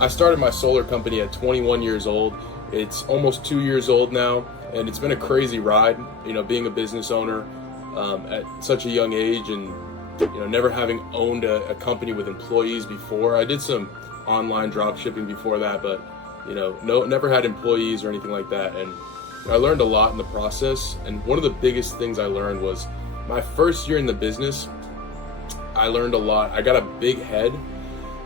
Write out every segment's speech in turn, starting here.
I started my solar company at 21 years old. It's almost 2 years old now, and it's been a crazy ride, being a business owner at such a young age, and never having owned a company with employees before. I did some online drop shipping before that, but never had employees or anything like that. And I learned a lot in the process. And one of the biggest things I learned was my first year in the business. I learned a lot. I got a big head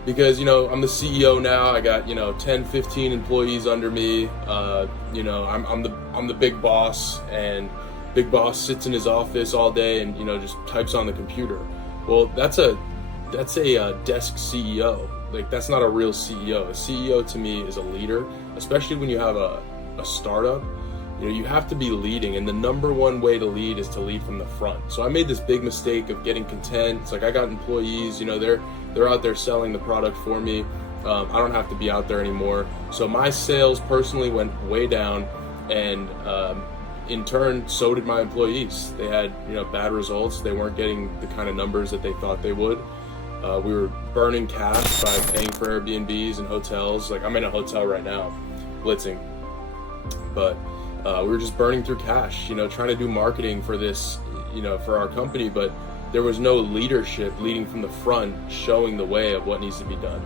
because I'm the CEO now. I got 10, 15 employees under me. I'm the big boss, and big boss sits in his office all day and just types on the computer. Well, that's a desk CEO. Like, that's not a real CEO. A CEO to me is a leader, especially when you have a startup. You have to be leading, and the number one way to lead is to lead from the front. So I made this big mistake of getting content. It's like, I got employees, they're out there selling the product for me. I don't have to be out there anymore. So my sales personally went way down, and in turn, so did my employees. They had bad results. They weren't getting the kind of numbers that they thought they would. We were burning cash by paying for Airbnbs and hotels. Like, I'm in a hotel right now, blitzing. But we were just burning through cash, trying to do marketing for this, for our company, but there was no leadership leading from the front, showing the way of what needs to be done.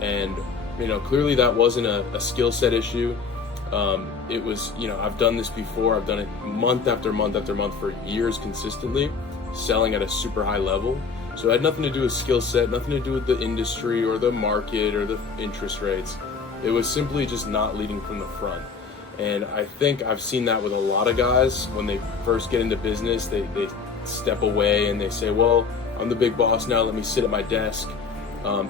And, clearly that wasn't a skill set issue. It was, I've done this before. I've done it month after month after month for years consistently, selling at a super high level. So it had nothing to do with skill set, nothing to do with the industry or the market or the interest rates. It was simply just not leading from the front. And I think I've seen that with a lot of guys. When they first get into business, they step away and they say, well, I'm the big boss now, let me sit at my desk.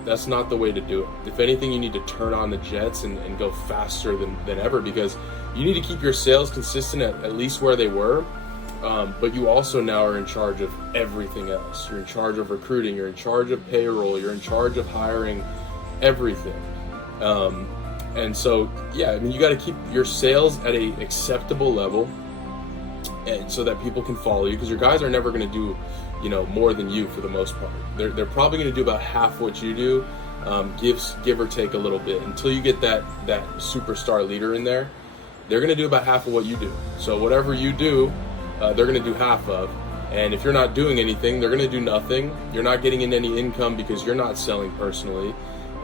That's not the way to do it. If anything, you need to turn on the jets and go faster than ever, because you need to keep your sales consistent at least where they were. But you also now are in charge of everything else. You're in charge of recruiting, you're in charge of payroll, you're in charge of hiring, everything. And so, you got to keep your sales at a acceptable level, and so that people can follow you, because your guys are never going to do, more than you for the most part. They're probably going to do about half what you do, give or take a little bit, until you get that superstar leader in there. They're going to do about half of what you do. So whatever you do, they're going to do half of. And if you're not doing anything, they're going to do nothing. You're not getting in any income because you're not selling personally.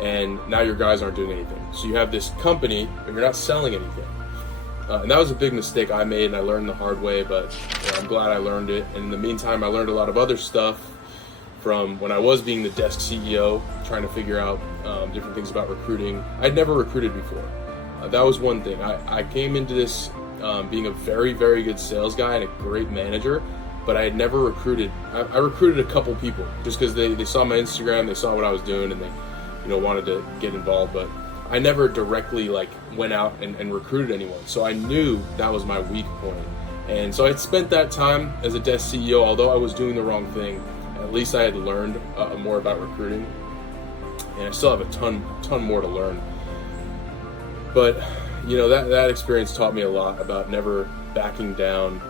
And now your guys aren't doing anything. So you have this company, and you're not selling anything. And that was a big mistake I made, and I learned the hard way, but I'm glad I learned it. And in the meantime, I learned a lot of other stuff from when I was being the desk CEO, trying to figure out different things about recruiting. I'd never recruited before. That was one thing. I came into this being a very, very good sales guy and a great manager, but I had never recruited. I recruited a couple people just because they saw my Instagram, they saw what I was doing, and they wanted to get involved, but I never directly went out and recruited anyone. So I knew that was my weak point. And so I had spent that time as a desk CEO, although I was doing the wrong thing, at least I had learned more about recruiting. And I still have a ton more to learn. But that experience taught me a lot about never backing down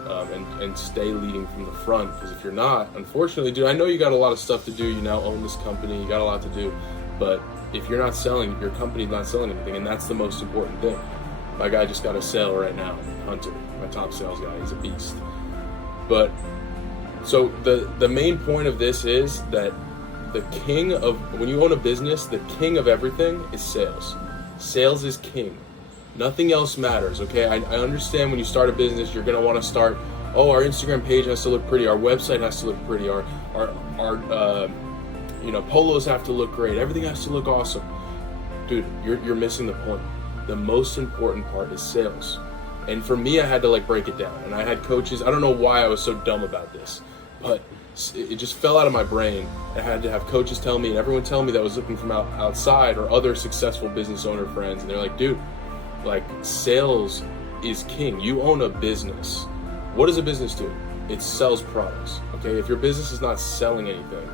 and stay leading from the front. Because if you're not, unfortunately, dude, I know you got a lot of stuff to do. You now own this company, you got a lot to do. But if you're not selling, your company's not selling anything, and that's the most important thing. My guy just got a sale right now, Hunter, my top sales guy. He's a beast. But so the main point of this is that when you own a business, the king of everything is sales. Sales is king. Nothing else matters, okay? I understand when you start a business, you're gonna want to start, our Instagram page has to look pretty, our website has to look pretty, our polos have to look great. Everything has to look awesome. Dude, you're missing the point. The most important part is sales. And for me, I had to break it down. And I had coaches. I don't know why I was so dumb about this, but it just fell out of my brain. I had to have coaches tell me and everyone tell me that was looking from outside, or other successful business owner friends. And they're like, dude, sales is king. You own a business. What does a business do? It sells products. Okay. If your business is not selling anything,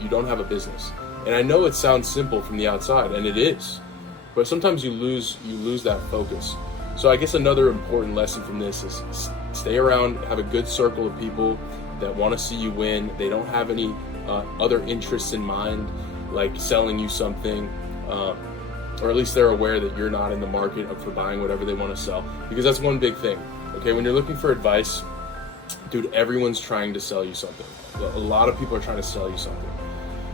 you don't have a business. And I know it sounds simple from the outside, and it is, but sometimes you lose that focus. So I guess another important lesson from this is stay around, have a good circle of people that want to see you win. They don't have any other interests in mind, like selling you something. or at least they're aware that you're not in the market for buying whatever they want to sell. Because that's one big thing. Okay, when you're looking for advice, dude, everyone's trying to sell you something. A lot of people are trying to sell you something.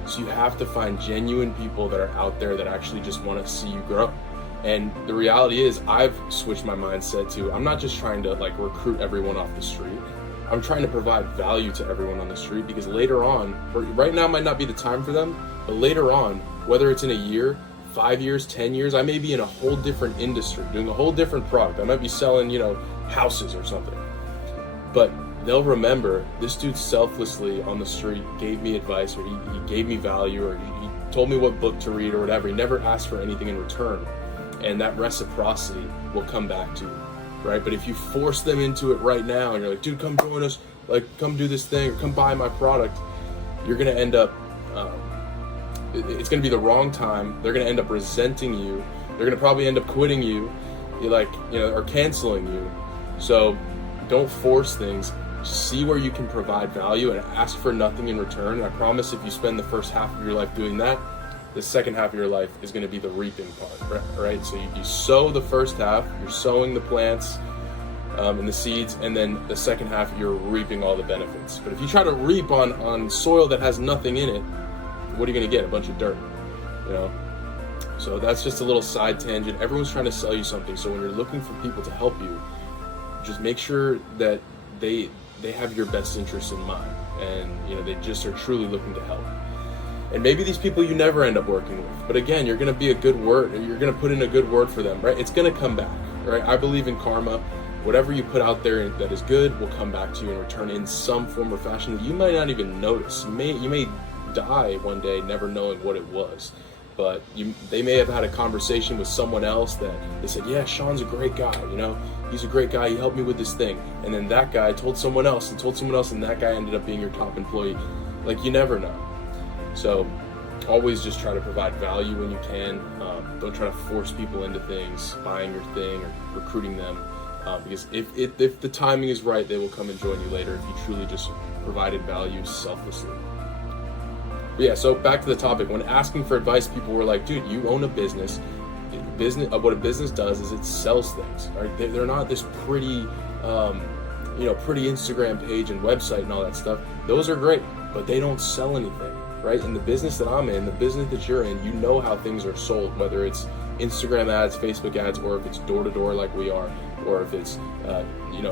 So you have to find genuine people that are out there that actually just want to see you grow. And the reality is, I've switched my mindset to, I'm not just trying to like recruit everyone off the street. I'm trying to provide value to everyone on the street, because later on, right now might not be the time for them, but later on, whether it's in a year, 5 years, 10 years, I may be in a whole different industry, doing a whole different product. I might be selling, houses or something. But they'll remember, this dude selflessly on the street gave me advice, or he gave me value, or he told me what book to read or whatever. He never asked for anything in return. And that reciprocity will come back to you, right? But if you force them into it right now and you're like, dude, come join us, like come do this thing, or come buy my product, you're gonna end up, it's gonna be the wrong time. They're gonna end up resenting you. They're gonna probably end up quitting you, or canceling you. So don't force things. Just see where you can provide value and ask for nothing in return. And I promise, if you spend the first half of your life doing that, the second half of your life is going to be the reaping part, right? So you sow the first half, you're sowing the plants and the seeds, and then the second half you're reaping all the benefits. But if you try to reap on soil that has nothing in it, what are you going to get? A bunch of dirt, So that's just a little side tangent. Everyone's trying to sell you something. So when you're looking for people to help you, just make sure that they have your best interests in mind, and they just are truly looking to help. And maybe these people you never end up working with, but again, you're going to be a good word, you're going to put in a good word for them, right? It's going to come back, right? I believe in karma. Whatever you put out there that is good will come back to you in return in some form or fashion that you might not even notice. You may die one day never knowing what it was, but they may have had a conversation with someone else that they said, yeah, Sean's a great guy, he's a great guy, he helped me with this thing. And then that guy told someone else, and that guy ended up being your top employee. Like, you never know. So always just try to provide value when you can. Don't try to force people into things, buying your thing or recruiting them, because if the timing is right, they will come and join you later if you truly just provided value selflessly. But yeah, so back to the topic. When asking for advice, people were like, dude, you own a business. What a business does is it sells things, right? They're not this pretty pretty Instagram page and website and all that stuff. Those are great, but they don't sell anything. Right? In the business that I'm in, the business that you're in, you know how things are sold, whether it's Instagram ads, Facebook ads, or if it's door-to-door like we are, or if it's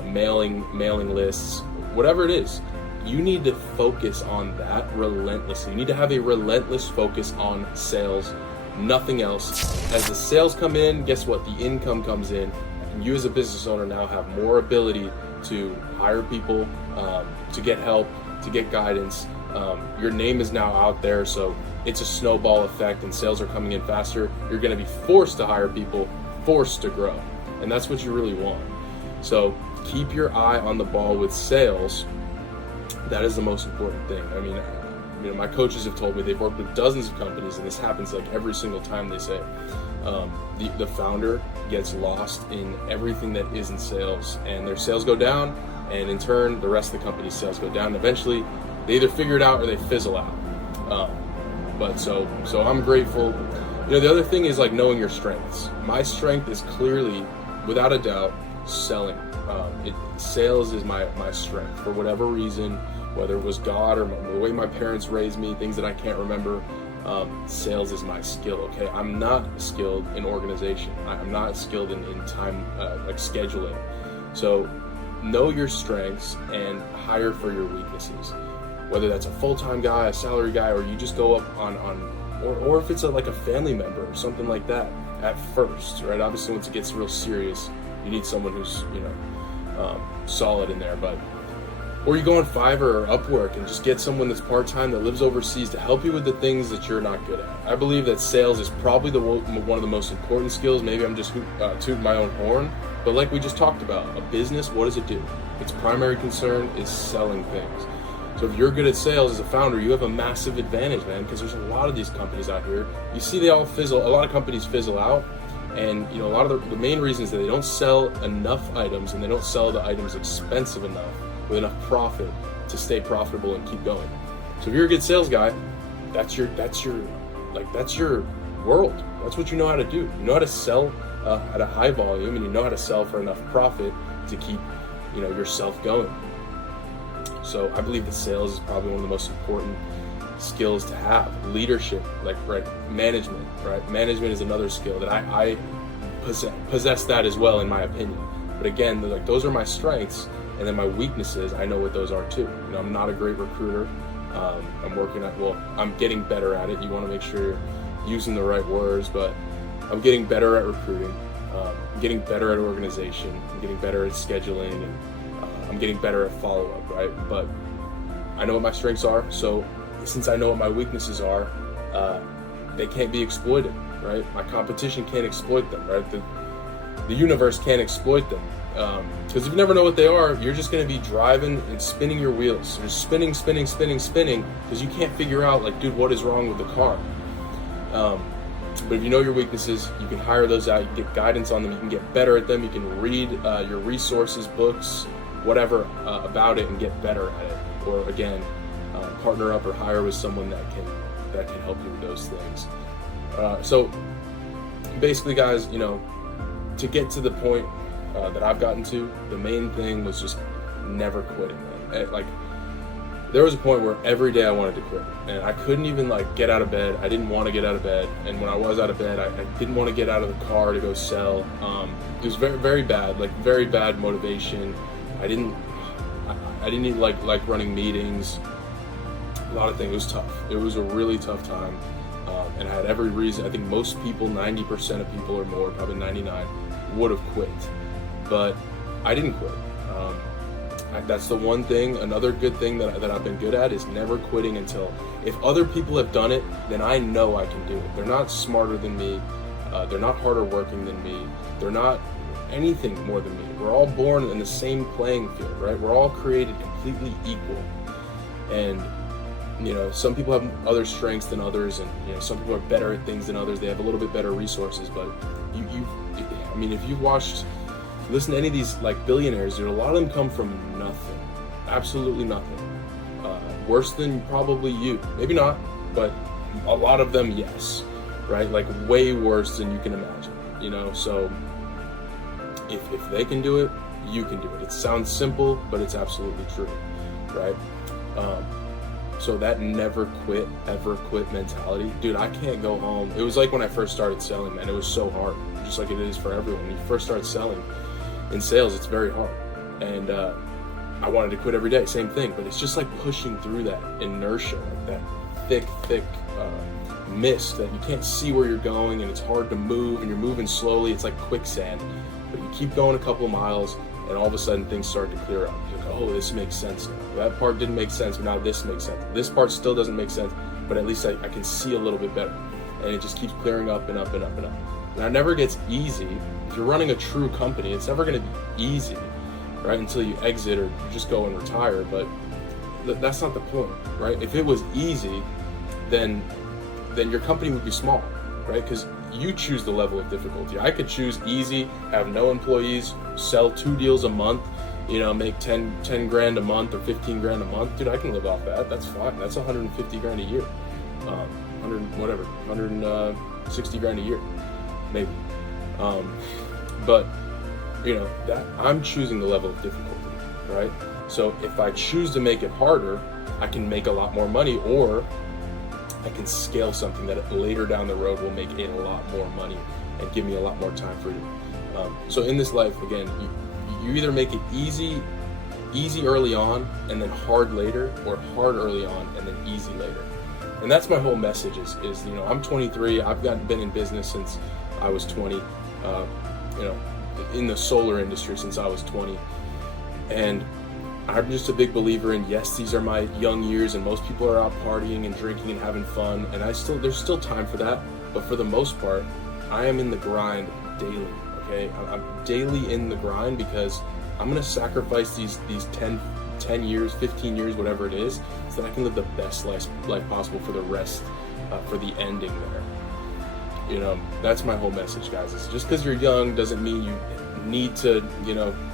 mailing lists, whatever it is. You need to focus on that relentlessly. You need to have a relentless focus on sales, nothing else. As the sales come in, guess what? The income comes in. And you as a business owner now have more ability to hire people, to get help, to get guidance. Your name is now out there, so it's a snowball effect and sales are coming in faster. You're going to be forced to hire people, forced to grow. And that's what you really want. So keep your eye on the ball with sales. That is the most important thing. I mean, my coaches have told me they've worked with dozens of companies, and this happens like every single time. They say the founder gets lost in everything that isn't sales, and their sales go down, and in turn, the rest of the company's sales go down. Eventually, they either figure it out or they fizzle out. But so I'm grateful. The other thing is like knowing your strengths. My strength is clearly, without a doubt, selling. Sales is my strength for whatever reason, whether it was God or the way my parents raised me, things that I can't remember. Sales is my skill. Okay, I'm not skilled in organization. I'm not skilled in time, like scheduling. So know your strengths and hire for your weaknesses. Whether that's a full-time guy, a salary guy, or you just go up or if it's like a family member or something like that at first, right? Obviously, once it gets real serious, you need someone who's solid in there. Or you go on Fiverr or Upwork and just get someone that's part-time that lives overseas to help you with the things that you're not good at. I believe that sales is probably one of the most important skills. Maybe I'm just tooting my own horn, but like we just talked about, a business, what does it do? Its primary concern is selling things. So if you're good at sales as a founder, you have a massive advantage, man, because there's a lot of these companies out here. You see they all fizzle, a lot of companies fizzle out, and a lot of the main reasons that they don't sell enough items and they don't sell the items expensive enough with enough profit to stay profitable and keep going. So if you're a good sales guy, that's your world. That's what you know how to do. You know how to sell at a high volume, and you know how to sell for enough profit to keep, yourself going. So I believe that sales is probably one of the most important skills to have. Leadership, management, right? Management is another skill that I possess that as well, in my opinion. But again, those are my strengths, and then my weaknesses, I know what those are too. I'm not a great recruiter. I'm getting better at it. You want to make sure you're using the right words, but I'm getting better at recruiting. I'm getting better at organization. I'm getting better at scheduling, and I'm getting better at follow-up, right? But I know what my strengths are, so since I know what my weaknesses are, they can't be exploited, right? My competition can't exploit them, right? The universe can't exploit them. Because if you never know what they are, you're just going to be driving and spinning your wheels. You're spinning, because you can't figure out, dude, what is wrong with the car? But if you know your weaknesses, you can hire those out, you can get guidance on them, you can get better at them, you can read your resources, books, whatever about it, and get better at it. Or again, partner up or hire with someone that can help you with those things. So basically, guys, to get to the point that I've gotten to, the main thing was just never quitting, man. There was a point where every day I wanted to quit, and I couldn't even get out of bed. I didn't want to get out of bed, and when I was out of bed, I didn't want to get out of the car to go sell. It was very, very bad, very bad motivation. I didn't even like running meetings. A lot of things. It was tough. It was a really tough time, and I had every reason. I think most people, 90% of people or more, probably 99, would have quit, but I didn't quit. That's the one thing. Another good thing that I've been good at is never quitting until, if other people have done it, then I know I can do it. They're not smarter than me. They're not harder working than me. They're not anything more than me. We're all born in the same playing field, right? We're all created completely equal. And, some people have other strengths than others, and, some people are better at things than others. They have a little bit better resources, but if you've listen to any of these billionaires, dude, a lot of them come from nothing, absolutely nothing. Worse than probably you, maybe not, but a lot of them, yes, right? Way worse than you can imagine, so if they can do it, you can do it. It sounds simple, but it's absolutely true, right? So that never quit, ever quit mentality, dude, I can't go home. It was like when I first started selling, man, it was so hard, just like it is for everyone. When you first start selling in sales, it's very hard, and I wanted to quit every day, same thing, but it's just pushing through that inertia, that thick mist that you can't see where you're going, and it's hard to move, and you're moving slowly. It's like quicksand, but you keep going a couple miles, and all of a sudden things start to clear up. You're like, oh, this makes sense now. That part didn't make sense, but now this makes sense. This part still doesn't make sense, but at least I can see a little bit better, and it just keeps clearing up and up and up and up. Now, it never gets easy. If you're running a true company, it's never going to be easy, right? Until you exit or you just go and retire. But that's not the point, right? If it was easy, then your company would be small, right? Because you choose the level of difficulty. I could choose easy, have no employees, sell 2 deals a month, make 10 grand a month or 15 grand a month. Dude, I can live off that. That's fine. That's 150 grand a year. 160 grand a year, maybe. But that I'm choosing the level of difficulty, right? So if I choose to make it harder, I can make a lot more money, or I can scale something that later down the road will make a lot more money and give me a lot more time freedom. So in this life, again, you either make it easy early on and then hard later, or hard early on and then easy later. And that's my whole message is I'm 23. I've been in business since I was 20, in the solar industry since I was 20. And I'm just a big believer in, yes, these are my young years, and most people are out partying and drinking and having fun, and there's still time for that. But for the most part, I am in the grind daily, okay? I'm daily in the grind, because I'm going to sacrifice these 10 years, 15 years, whatever it is, so that I can live the best life possible for the rest, for the ending there. That's my whole message, guys. It's just because you're young doesn't mean you need to,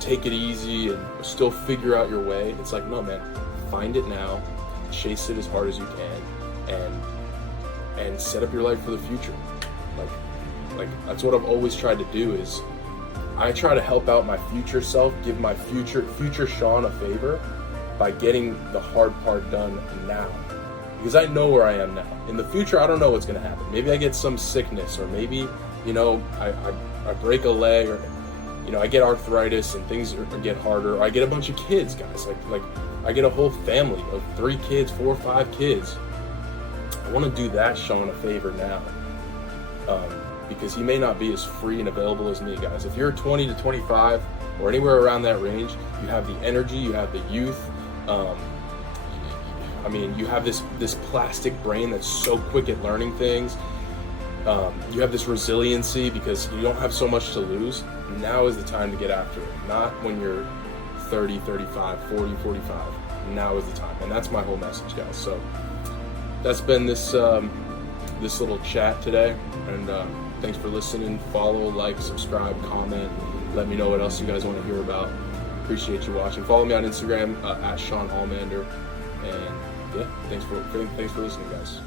take it easy and still figure out your way. It's no, man, find it now, chase it as hard as you can, and set up your life for the future. Like, that's what I've always tried to do, is I try to help out my future self, give my future Sean a favor by getting the hard part done now. Because I know where I am now. In the future, I don't know what's going to happen. Maybe I get some sickness, or maybe, you know, I break a leg, or, you know, I get arthritis and things get harder. Or I get a bunch of kids, guys. Like I get a whole family of 3 kids, 4 or 5 kids. I want to do that Sean a favor now. Because he may not be as free and available as me, guys. If you're 20 to 25 or anywhere around that range, you have the energy, you have the youth. I mean, you have this plastic brain that's so quick at learning things. You have this resiliency because you don't have so much to lose. Now is the time to get after it. Not when you're 30, 35, 40, 45. Now is the time. And that's my whole message, guys. So that's been this little chat today. And thanks for listening. Follow, like, subscribe, comment. Let me know what else you guys want to hear about. Appreciate you watching. Follow me on Instagram at Sean Hallmander. And yeah, thanks for listening, guys.